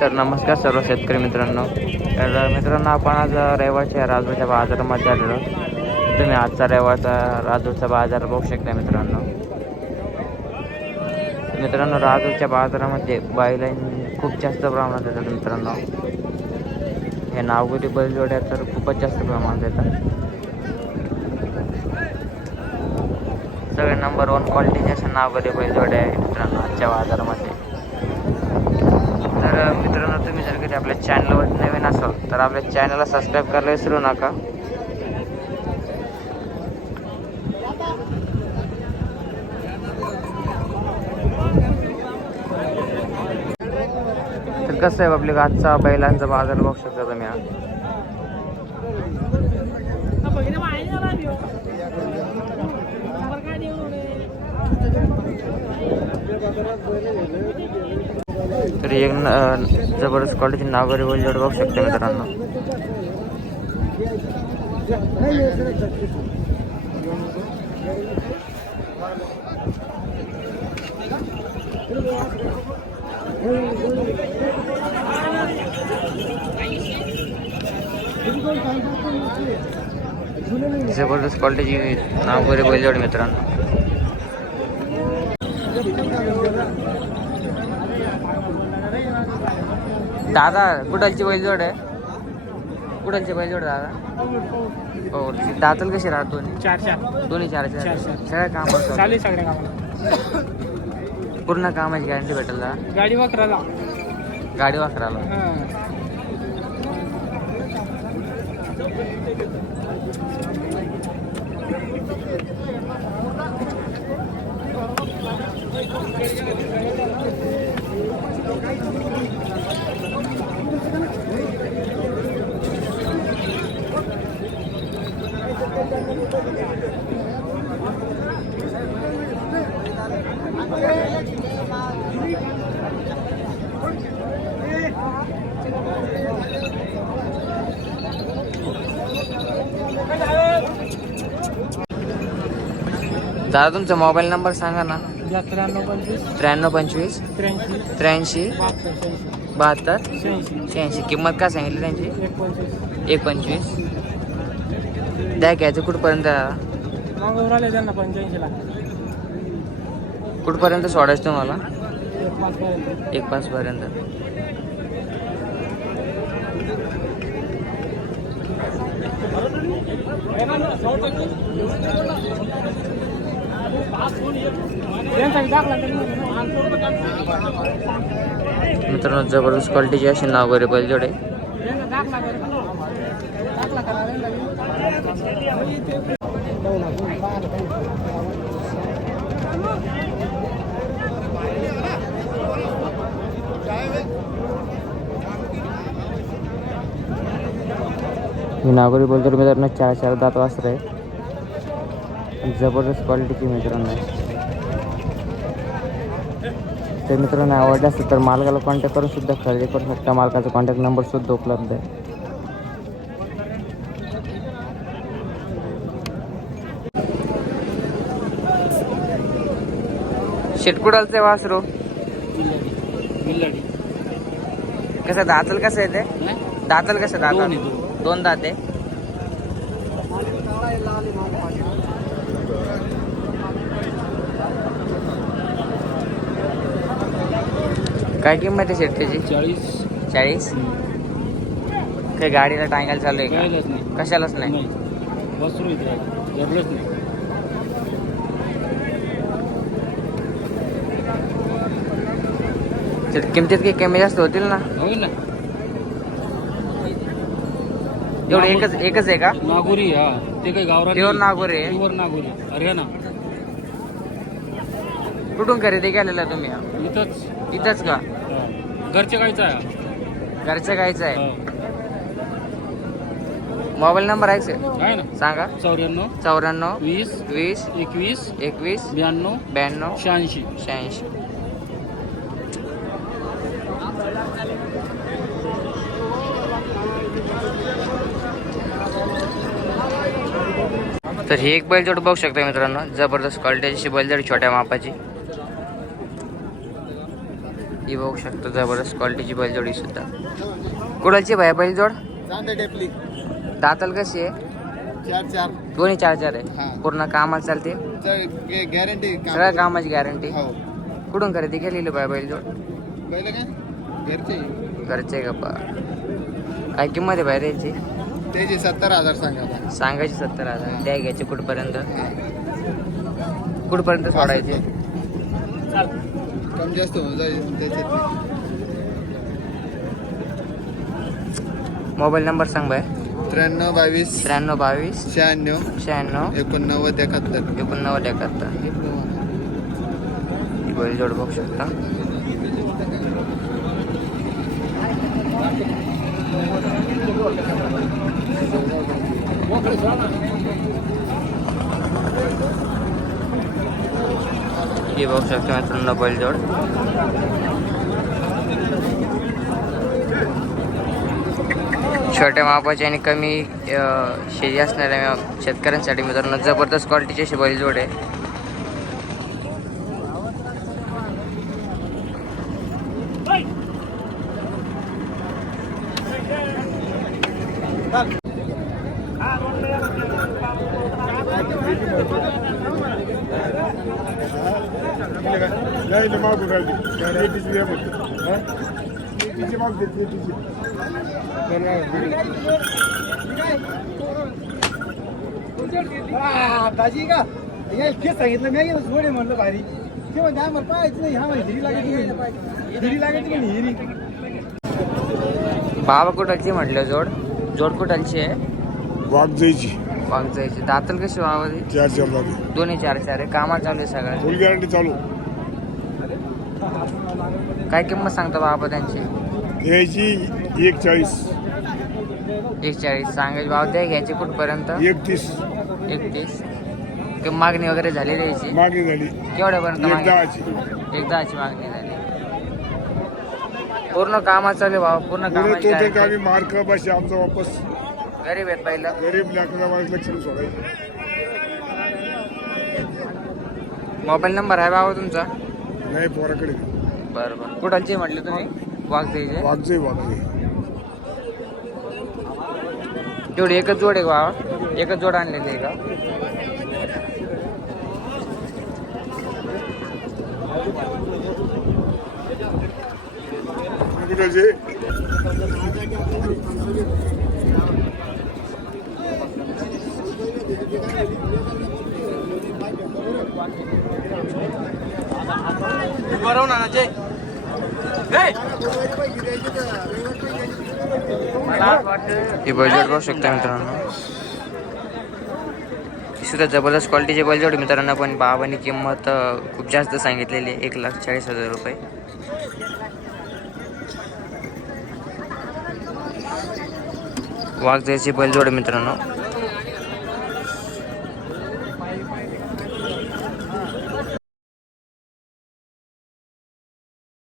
तर नमस्कार सर्व शेतकरी मित्रांनो. तर मित्रांनो आपण आज रविवारच्या राजूच्या बाजारामध्ये आलेलो तुम्ही आजचा रविवारचा राजूचा बाजार बघू शकता मित्रांनो. मित्रांनो राजूच्या बाजारामध्ये बाईलाईन खूप जास्त प्रमाणात येतात मित्रांनो. हे नावगुरी बैलजोड्या तर खूपच जास्त प्रमाणात येतात. सगळे नंबर वन क्वालिटीचे असे नावगुरी बैलजोड्या आहे मित्रांनो आजच्या बाजारामध्ये. तर मित्रांनो तुम्ही जर कधी आपल्या चॅनलवर नवीन असाल तर आपल्या चॅनलला सबस्क्राईब करायला विसरू नका तर कसं आहे आपल्या आजचा बैलांचा बाजार बघू शकता तुम्ही हा. तर एक जबरदस्त क्वालिटीची नागरी बैलजोड बघू शकते मित्रांनो. जबरदस्त क्वालिटीची नागरी बैलजोड मित्रांनो. दादा कुठलची बैलजोड आहे. कुठलची बैलजोड दादा. हो दातल कशी राहत दोन्ही? चार चार. दोन्ही चार चार. चार, चार. सगळ्या चालेल सगळ्या कामाला पूर्ण कामाची गॅरंटी भेटेल दादा गाडी वखराला गाडी वापरायला हां. दादा तुमचा मोबाईल नंबर सांगा ना. त्र्याण्णव पंचवीस. त्र्याऐंशी. बहात्तर शहाऐंशी. किंमत काय सांगितली त्यांची? एक पंचवीस. द्या घ्यायचं कुठपर्यंत? राहिले त्यांना कुठपर्यंत सोडायचं तुम्हाला? एक पाच पर्यंत एक पाचपर्यंत. त्यांचा दाखला मित्रांनो जबरदस्त क्वालिटीची अशी नाव वगैरे बैलजोड दाखला ही नागोरी बोलतो मित्रांनो चार चार दात वासर. आहे जबरदस्त क्वालिटीची मित्रांनो. आहे. तर मित्रांनो आवडलं असेल तर मालकाला कॉन्टॅक्ट करून सुद्धा खरेदी करू शकता. मालकाचा कॉन्टॅक्ट नंबर सुद्धा उपलब्ध आहे. शेटकुडालचे वासरू. कसं दातल कसं आहे ते? दातल कसं दातल? दोन दात आहे. काय किंमत आहे शेट त्याची चाळीस? चाळीस काही गाडीला टांगायला चालू आहे का? कशालाच नाही. शेट किमतीत काही कमी जास्त होतील ना? होईल ना. एवढं एकच एकच आहे का? नागोरी हा. ते काही गावरा Pure नागोरी आहे? प्युअर नागोरी. हरियाणा कुठून खरेदी केलेला तुम्ही? हा? इथंच. इथंच का? हा. घरचे कायचं आहे. घरचं गायचं आहे? हा. मोबाईल नंबर आहे sir? आहे ना. सांगा. चौऱ्याण्णव चौऱ्याण्णव वीस वीस एकवीस एकवीस ब्याण्णव ब्याण्णव शहाऐंशी. शहाऐंशी. तर ही एक बैलजोड बघू शकता मित्रांनो. जबरदस्त क्वालिटीची बैलजोड छोट्या मापाची. ही बघू शकतो जबरदस्त क्वालिटीची बैलजोडी सुद्धा. कुडालची भाई बैलजोड दाताल कशी आहे? चार चार. दोन्ही चार चार. आहे. पूर्ण कामाला चालते? गॅरंटी सगळ्या कामाची. गॅरंटी हो. कुठून खरेदी केलेली बाय बैलजोड घरचे घरचे का? पा काय किंमत आहे बाहेर याची त्याची सत्तर हजार सांगा. सांगायची सत्तर हजार. द्या घ्यायचे कुठपर्यंत. कुठपर्यंत सोडायचे? कमी जास्त होऊन जाईल त्याच्यात. मोबाईल नंबर सांग बाय. त्र्याण्णव बावीस. त्र्याण्णव बावीस. शहाण्णव. शहाण्णव. एकोणनव्वद एकाहत्तर. एकोणनव्वद एकाहत्तर. ही बैलजोड बघू शकता. हे बघू शकता मित्रांनो बैलजोड. छोट्या मापाचे आणि कमी शेती असणाऱ्या शेतकऱ्यांसाठी मित्रांनो जबरदस्त क्वालिटीची असे बैलजोड आहे. नाही मागू राहिली लेडीज द्या लेडीची माग देत लेडीची दाजी का हे सांगितलं मी सोडे म्हणलं भारी ते म्हणते आम्हाला पाहायचं नाही हा हिरी लागायची हिरी लागायची नाही हिरी बाबा कुठलची म्हटलं जोड? जोड कुठलची आहे? वाघ जायची वागजायची दातल कशी वावाची चार चार दोन्ही चार चार आहे. कामाला चालू आहे सगळ्या फुल गॅरंटी चालू. काय किंमत सांगता बाबा त्यांची? यायची एक चाळीस एक चाळीस सांगायची भाव द्या घ्यायची कुठपर्यंत? एकतीस. एकतीस. कि मागणी वगैरे झालेली आहे याची? मागणी झाली. केवढ्यापर्यंत एक मागणी? दहाची. एकदाची मागणी झाली. पूर्ण कामात चालू आहे पूर्ण पुढे कामाची तो मार्क बस आमचा वापस. गरीब आहेत पहिलं. गरीब वाईट लक्ष सोडायचं. मोबाईल नंबर आहे बाबा तुमचा? नाही पोराकडे. बरं बरं. कुठालची म्हटलं तुम्ही? वागजायचे वाघजय वाघजय तेवढी एकच जोड आहे बाबा? एकच जोड आणलेली आहे का? कुठाचे ही! बजेट बघू शकता मित्रांनो. सुद्धा जबरदस्त क्वालिटीचे बैल आहे मित्रांनो पण बाबांनी किंमत खूप जास्त सांगितलेली आहे. एक लाख चाळीस हजार रुपये. वाघ जायचे बैलजोड मित्रांनो.